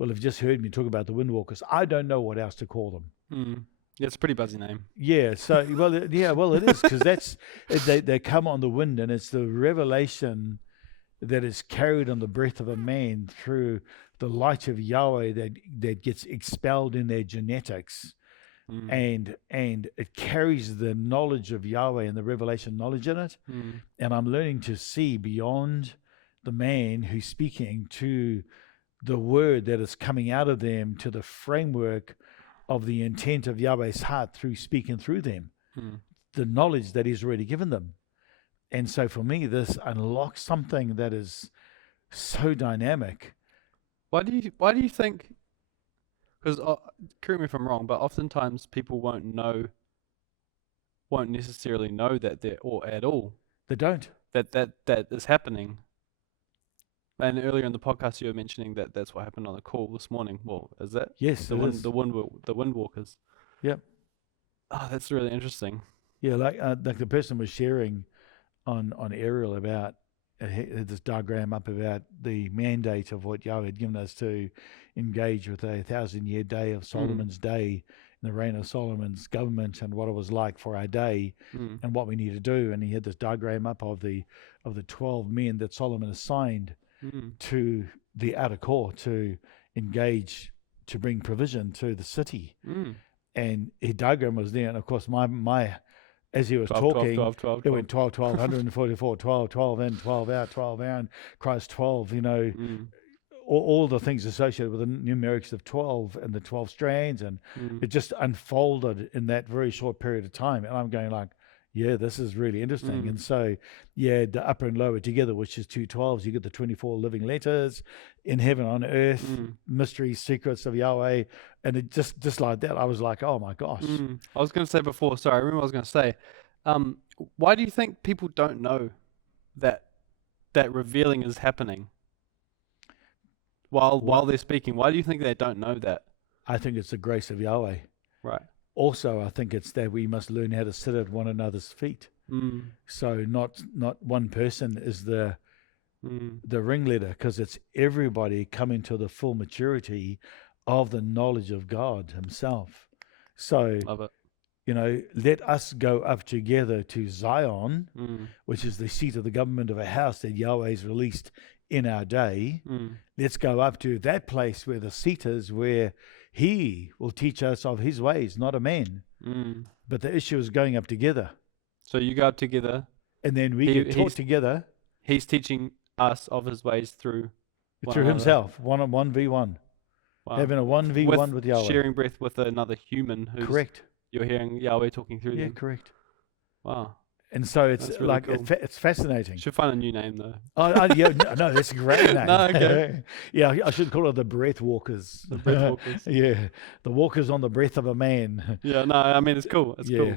will have just heard me talk about the windwalkers. I don't know what else to call them. Yeah, it's a pretty buzzy name. Yeah, so well, it is, because they come on the wind, and it's the revelation that is carried on the breath of a man through the light of Yahweh that gets expelled in their genetics, and it carries the knowledge of Yahweh and the revelation knowledge in it. And I'm learning to see beyond the man who's speaking to the word that is coming out of them, to the framework of the intent of Yahweh's heart through speaking through them, the knowledge that he's already given them. And so for me, this unlocks something that is so dynamic. Why do you think? Because correct me if I'm wrong, but oftentimes people won't necessarily know that at all. They don't. That is happening. And earlier in the podcast, you were mentioning that that's what happened on the call this morning. Well, is that? Yes, the windwalkers. Yep. Oh, that's really interesting. Yeah, like the person was sharing on Ariel about this diagram up about the mandate of what Yahweh had given us to engage with a 1,000-year day of Solomon's day, in the reign of Solomon's government, and what it was like for our day, and what we need to do. And he had this diagram up of the 12 men that Solomon assigned to the outer court to engage, to bring provision to the city. And his diagram was there, and of course my as he was 12, talking, 12, 12, 12, it went 12, 12, 144, 12, 12 in, 12 out, 12 out, Christ 12, all the things associated with the numerics of 12 and the 12 strands, and it just unfolded in that very short period of time. And I'm going like, yeah, this is really interesting. And so, yeah, the upper and lower together, which is 2 12s, you get the 24 living letters in heaven, on earth, mysteries, secrets of Yahweh. And it just like that, I was like, oh my gosh. I was going to say before, sorry, I remember what I was going to say. Why do you think people don't know that revealing is happening while they're speaking? Why do you think they don't know that? I think it's the grace of Yahweh. Right. Also, I think it's that we must learn how to sit at one another's feet. So not one person is the ringleader, because it's everybody coming to the full maturity of the knowledge of God himself. So, love it. Let us go up together to Zion, which is the seat of the government of a house that Yahweh's released in our day. Let's go up to that place where the seat is, where he will teach us of his ways, not a man. But the issue is going up together. So you go up together. And then we get taught together. He's teaching us of his ways through himself, 1v1. Wow. Having a 1v1 with Yahweh. Sharing breath with another human who's... Correct. You're hearing Yahweh talking through them. Yeah, correct. Wow. And so it's really like, cool. It's fascinating. Should find a new name though. No, that's a great name. No, okay. Yeah, I should call it the breath walkers. The breath walkers. Yeah, the walkers on the breath of a man. Yeah, no, I mean, it's cool. It's cool.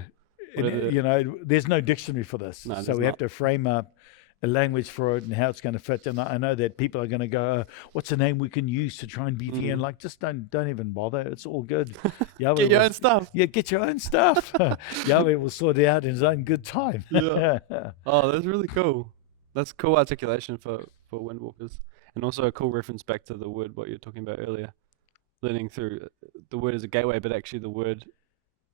And, there's no dictionary for this. No, so we have to frame up a language for it and how it's going to fit. And I know that people are going to go, what's a name we can use to try and beat the end? Like, just don't even bother. It's all good. Get your own stuff. Yeah, get your own stuff. Yahweh will sort it out in his own good time. Yeah. Oh, that's really cool. That's cool articulation for windwalkers. And also a cool reference back to the word, what you were talking about earlier. Learning through the word as a gateway, but actually the word...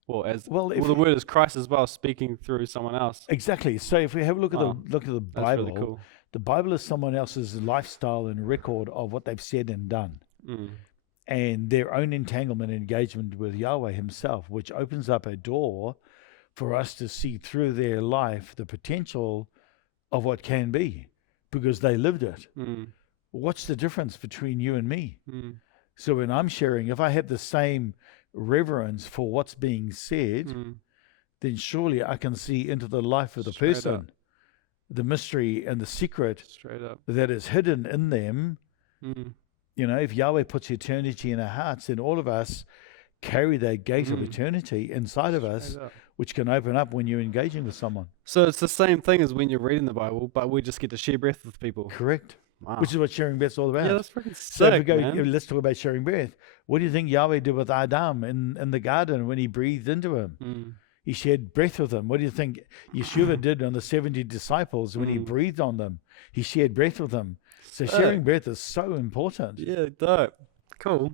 the word is Christ as well, speaking through someone else. Exactly. So if we have a look at the Bible, really cool. The Bible is someone else's lifestyle and record of what they've said and done, and their own entanglement and engagement with Yahweh himself, which opens up a door for us to see through their life the potential of what can be, because they lived it. What's the difference between you and me? So when I'm sharing, if I have the same reverence for what's being said, then surely I can see into the life of the person, the mystery and the secret that is hidden in them. If Yahweh puts eternity in our hearts, then all of us carry that gate of eternity inside of us, which can open up when you're engaging with someone. So it's the same thing as when you're reading the Bible, but we just get to share breath with people. Correct. Wow. Which is what sharing breath's all about. Yeah, that's freaking sick, so if we go, let's talk about sharing breath. What do you think Yahweh did with Adam in the garden when he breathed into him? He shared breath with them. What do you think Yeshua did on the 70 disciples when he breathed on them? He shared breath with them. So sharing breath is so important. Yeah, dope. Cool.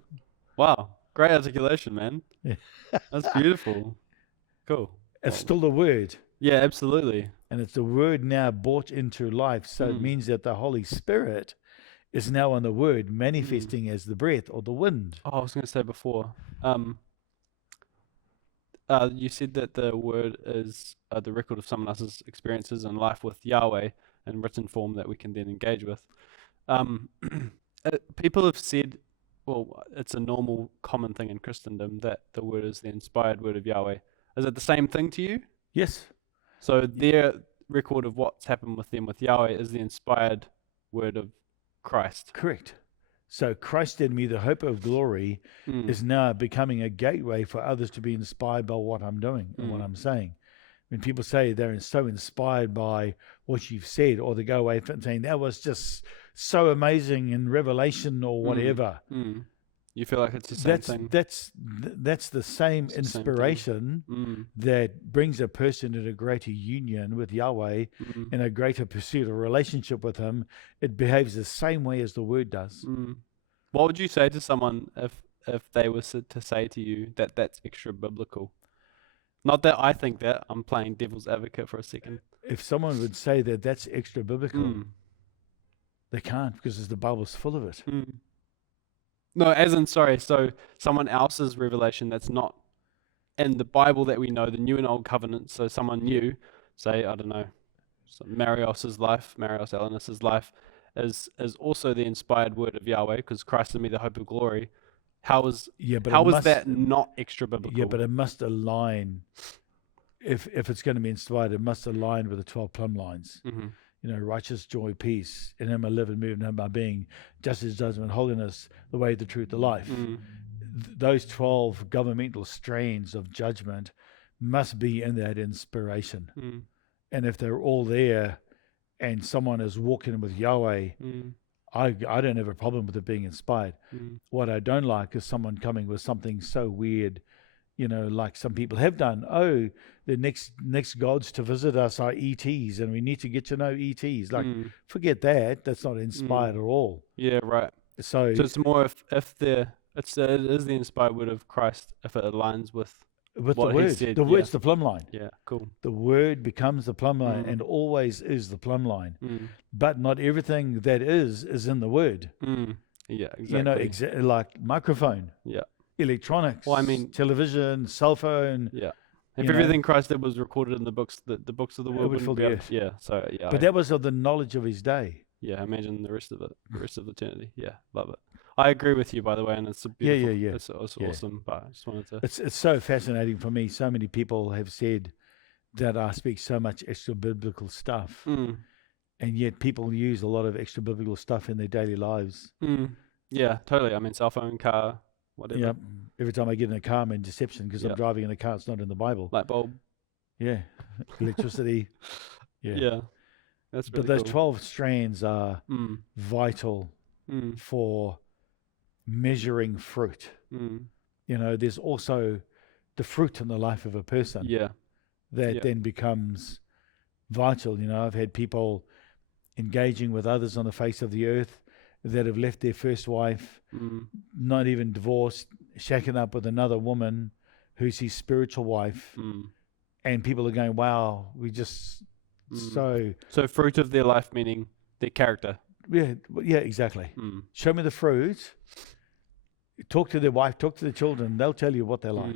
Wow. Great articulation, man. Yeah. That's beautiful. Cool. It's still the word. Yeah, absolutely. And it's the word now brought into life. So it means that the Holy Spirit is now on the word manifesting as the breath or the wind. Oh, I was going to say before. You said that the word is the record of someone else's experiences in life with Yahweh in written form that we can then engage with. People have said, well, it's a normal, common thing in Christendom that the word is the inspired word of Yahweh. Is it the same thing to you? Yes. So their record of what's happened with them with Yahweh is the inspired word of Christ. Correct. So Christ in me, the hope of glory, is now becoming a gateway for others to be inspired by what I'm doing and what I'm saying. When people say they're so inspired by what you've said, or they go away from saying that was just so amazing in Revelation or whatever. You feel like it's the same thing. That's the same inspiration that brings a person in a greater union with Yahweh, in a greater pursuit of relationship with Him. It behaves the same way as the Word does. What would you say to someone if they were to say to you that that's extra biblical? Not that I think that. I'm playing devil's advocate for a second. If someone would say that that's extra biblical, they can't, because the Bible's full of it. No, as in, sorry, so someone else's revelation that's not in the Bible that we know, the New and Old Covenant, so someone new, say, I don't know, Marios's life, Marios Elenis's life, is also the inspired word of Yahweh, because Christ in me, the hope of glory. How is that not extra biblical? Yeah, but it must align. If it's going to be inspired, it must align with the 12 plumb lines. You know, righteous, joy, peace. In Him I live and move, in Him I being. Justice, judgment, holiness, the way, the truth, the life. Those 12 governmental strains of judgment must be in that inspiration. And if they're all there, and someone is walking with Yahweh, I don't have a problem with it being inspired. What I don't like is someone coming with something so weird, you know, like some people have done. Oh, the next gods to visit us are ETs, and we need to get to know ETs. Like, forget that. That's not inspired at all. Yeah, right. So it's more if it is the inspired word of Christ, if it aligns with what the word. He said. The word's the plumb line. Yeah, cool. The word becomes the plumb line and always is the plumb line. But not everything that is in the word. Yeah, exactly. You know, like microphone. Yeah. Electronics. Well, I mean, television, cell phone. Yeah. If everything Christ did was recorded in the books, the books of the world would fill the earth. Yeah. So yeah. But that was of the knowledge of His day. Yeah, imagine the rest of it, the rest of eternity. Yeah, love it. I agree with you, by the way, and it's a beautiful. Yeah. It's awesome. But I just wanted to. It's so fascinating for me. So many people have said that I speak so much extra biblical stuff, and yet people use a lot of extra biblical stuff in their daily lives. Yeah, totally. I mean, cell phone, car, whatever. Yeah. Every time I get in a car, I'm in deception because I'm driving in a car. It's not in the Bible. Light bulb. Yeah. Electricity. Yeah. That's really But those cool. 12 strands are vital for measuring fruit. You know, there's also the fruit in the life of a person that then becomes vital. You know, I've had people engaging with others on the face of the earth that have left their first wife, not even divorced, shacking up with another woman who's his spiritual wife. And people are going, wow, we just so fruit of their life, meaning their character. Yeah, exactly. Show me the fruit. Talk to their wife, talk to the children. They'll tell you what they're like.